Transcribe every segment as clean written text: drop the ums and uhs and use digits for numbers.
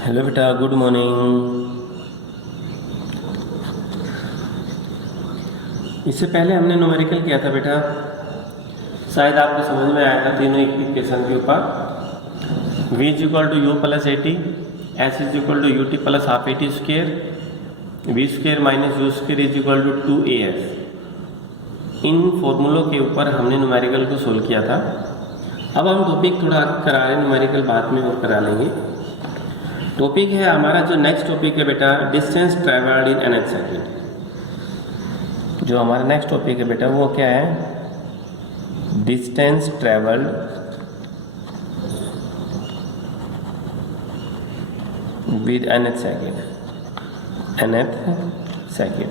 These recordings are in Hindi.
हेलो बेटा, गुड मॉर्निंग। इससे पहले हमने न्यूमेरिकल किया था बेटा, शायद आपको समझ में आया था तीनों इक्वेशन के ऊपर। v is equal to u plus a t, s is equal to u t plus half a t square, v square minus u square is equal to 2as। इन फॉर्मूलों के ऊपर हमने न्यूमेरिकल को सोल्व किया था। अब हम टॉपिक थोड़ा करा रहे हैं, न्यूमेरिकल बाद में और करा लेंगे। टॉपिक है हमारा, जो नेक्स्ट टॉपिक है बेटा, distance travelled in nth second. जो हमारा नेक्स्ट टॉपिक है बेटा वो क्या है? Distance travelled with nth second. nth second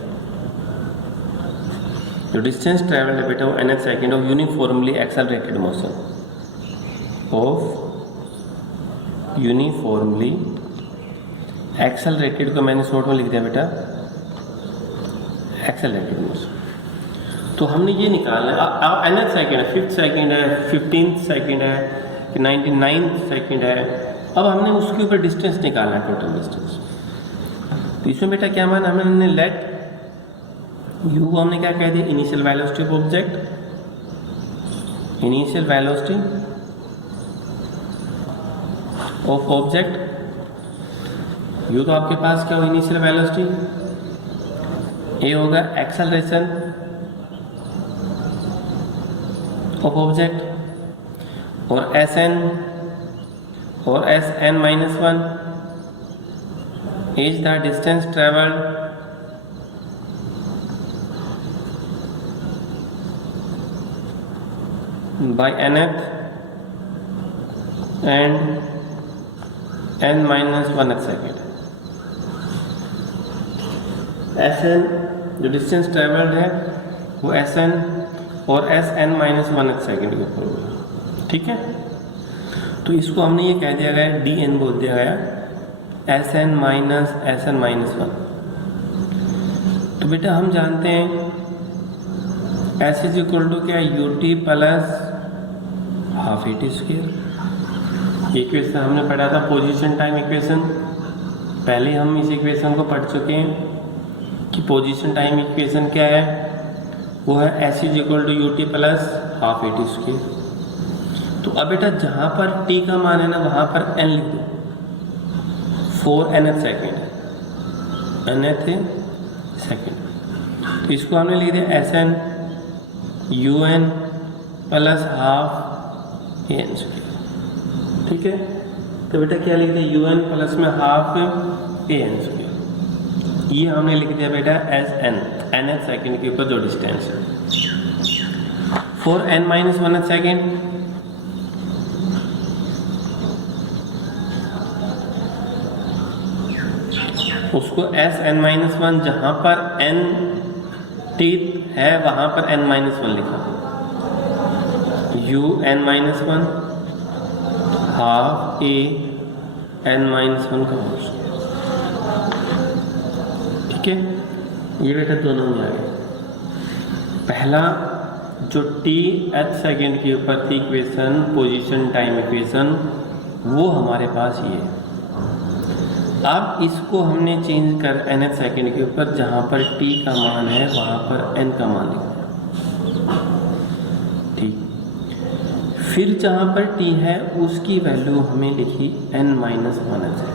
जो डिस्टेंस ट्रेवल्ड है बेटा वो nth second of uniformly accelerated motion, of uniformly accelerated को मैंने शॉर्ट में लिख दिया बेटा एक्सेलरेटेड मोशन। तो हमने ये निकालना है, nth सेकेंड है, 5th सेकेंड है, 15th सेकेंड है, 99th सेकेंड है। अब हमने उसके ऊपर डिस्टेंस निकालना है, टोटल डिस्टेंस। तो इसमें बेटा क्या माना हमने, लेट यू को हमने क्या कह दिया, initial velocity of object, initial velocity of object. U तो आपके पास क्या हो, इनिशियल वेलोसिटी, ए होगा एक्सेलरेशन ऑफ ऑब्जेक्ट, और एस एन और s n minus 1 is the distance travelled by nth and n माइनस 1th सेकेंड। एस एन जो डिस्टेंस ट्रेवल्ड है वो एस एन और s n minus 1th second के ऊपर होगा, ठीक है। तो इसको हमने ये कह दिया गया, डी एन बोल दिया गया, एस एन माइनस 1। तो बेटा हम जानते हैं एस इज इक्वल टू क्या, you t plus half a t square. Equation हमने पढ़ा था पोजीशन टाइम इक्वेशन, पहले हम इस इक्वेशन को पढ़ चुके हैं कि पोजीशन टाइम इक्वेशन क्या है, वो है s is equal to u t plus half a t square. तो अब बेटा जहाँ पर टी का मान है ना, वहाँ पर एन लिख दो, 4 nth सेकेंड है, nth सेकेंड। तो इसको हमने लिख दिया s n u n plus half a n square, ठीक है। तो बेटा क्या लिख दिया, यू एन प्लस में हाफ ए एन स्क्वेयर। ये हमने लिख दिया बेटा एस एन, nth सेकेंड के ऊपर जो डिस्टेंस है, 4 n माइनस 1th सेकेंड। उसको एस एन माइनस 1, जहां पर n टीथ है वहां पर n माइनस 1 लिखा, u n minus 1 half a n minus 1 का होगा, ठीक है। ये बेटा दोनों में आ गए। पहला जो टी एथ सेकेंड के ऊपर थी इक्वेशन, पोजीशन टाइम इक्वेशन, वो हमारे पास ये है। अब इसको हमने चेंज कर nth सेकेंड के ऊपर, जहाँ पर t का मान है वहाँ पर n का मान लिखा, ठीक। फिर जहाँ पर t है उसकी वैल्यू हमें लिखी n माइनस 1th है,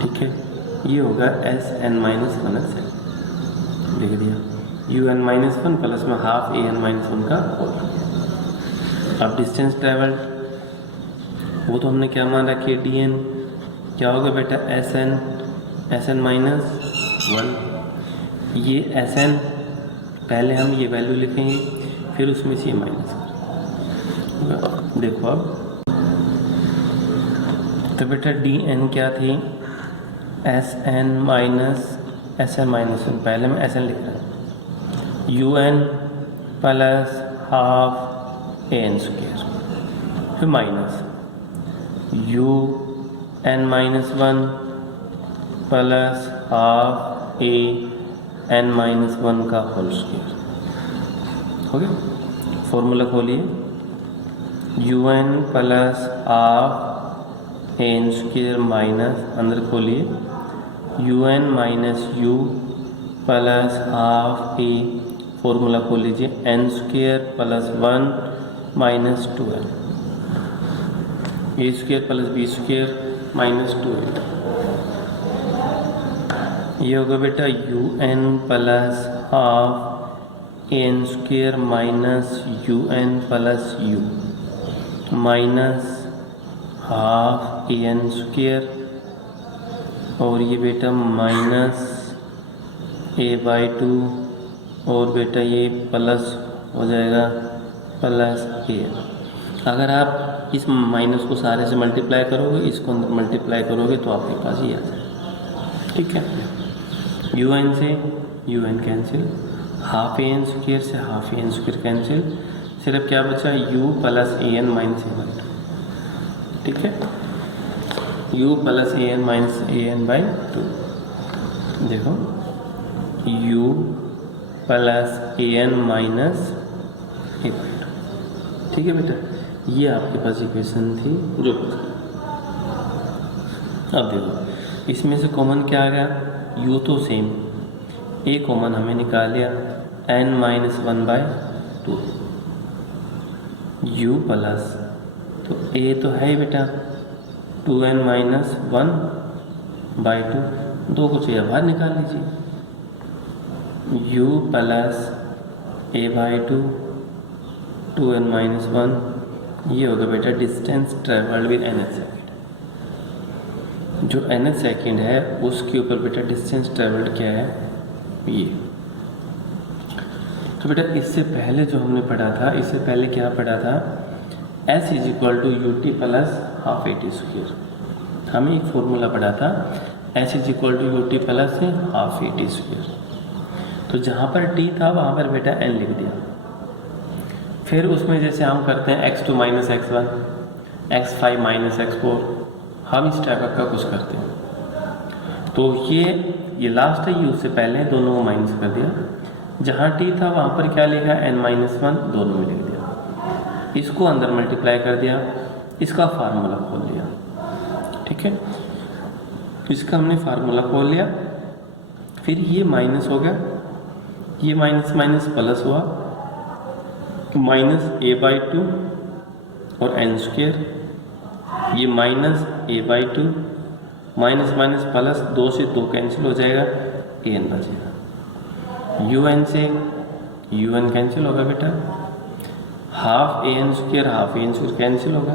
ठीक है। ये होगा S n minus 1th second, लिख दिया यू एन माइनस 1 प्लस में हाफ ए एन माइनस 1 का होल। अब डिस्टेंस ट्रेवल्ड वो तो हमने क्या मान रखी है, डी एन। क्या होगा बेटा, एस एन माइनस 1। ये एस एन पहले हम ये वैल्यू लिखेंगे, फिर उसमें से ये माइनस करेंगे। देखो अब तो बेटा डी एन क्या थी, एस एन माइनस 1, पहले मैं एस एन लिख रहा हूँ, u n plus half a n square, फिर minus u n minus 1 plus half a n minus 1 का होल स्क्वेयर, हो गया। फॉर्मूला खोलिए, u n plus half a n square minus अंदर खोलिए u n minus u plus half a, formula खोल लीजिए n square plus 1 minus 2n, a square plus b square minus 2a। ये होगा बेटा u n plus half a n square minus u n plus u minus half a n square, और ये बेटा माइनस ए बाई 2, और बेटा ये प्लस हो जाएगा प्लस ए। अगर आप इस माइनस को सारे से मल्टीप्लाई करोगे, इसको अंदर मल्टीप्लाई करोगे तो आपके पास ये आ जाएगा। ठीक है, यू एन से u n cancel, half a n square से half a n square cancel, सिर्फ क्या बचा u plus a n minus a by 2। ठीक है, u plus a n minus a n by 2। देखो u plus a n minus a by 2। ठीक है बेटा, ये आपके पास इक्वेशन थी जो। अब देखो इसमें से कॉमन क्या आ गया, u तो सेम, a कॉमन हमें निकाल लिया n minus 1 by 2, u plus तो a तो है ही बेटा 2n माइनस 1 बाई 2, दो को चाहिए बाहर निकाल लीजिए, u plus a by 2 2n minus 1, ये होगा बेटा distance travelled with nth second. जो nth सेकेंड है उसके ऊपर बेटा डिस्टेंस ट्रेवल्ड क्या है, ये। तो बेटा इससे पहले जो हमने पढ़ा था, इससे पहले क्या पढ़ा था, s is equal to u t plus half a t square. हमें एक फॉर्मूला पढ़ा था s is equal to u t plus half a t square. तो जहाँ पर t था वहाँ पर बेटा n लिख दिया। फिर उसमें जैसे हम करते हैं x2 minus x1, x5 minus x4, हम इस टाइप का कुछ करते हैं। तो ये लास्ट है, ये उससे पहले दोनों को माइनस कर दिया। जहाँ t था वहाँ पर क्या लिखा n माइनस 1, दोनों में लिख दिया। इसको अंदर मल्टीप्लाई कर दिया, इसका फार्मूला खोल लिया। ठीक है, इसका हमने फार्मूला खोल लिया, फिर ये माइनस हो गया, ये माइनस माइनस प्लस हुआ, माइनस ए बाई 2 और एन स्क्वेयर, ये minus a by 2 minus minus plus, 2 से 2 कैंसिल हो जाएगा, ए एन बचेगा। यू एन से यू एन कैंसिल होगा बेटा, half a n square half a n square cancel होगा।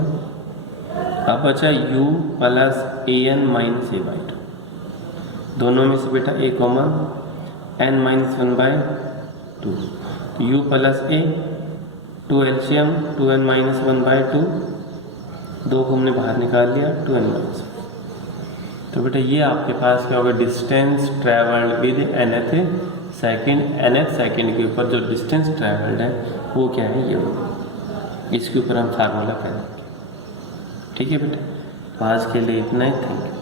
अब बचा u plus a n minus a by 2, दोनों में से बेटा a common, n minus 1 by 2, u plus A 2 LCM 2n minus 1 by 2, दो को हमने बाहर निकाल लिया 2n माइनस 1। तो बेटा ये आपके पास क्या होगा, distance travelled with nth second. nth second के ऊपर जो डिस्टेंस ट्रैवल्ड है वो क्या है, ये होगा। इसके ऊपर हम फार्मूला करेंगे। ठीक है बेटा, तो आज के लिए इतना ही, थैंक यू।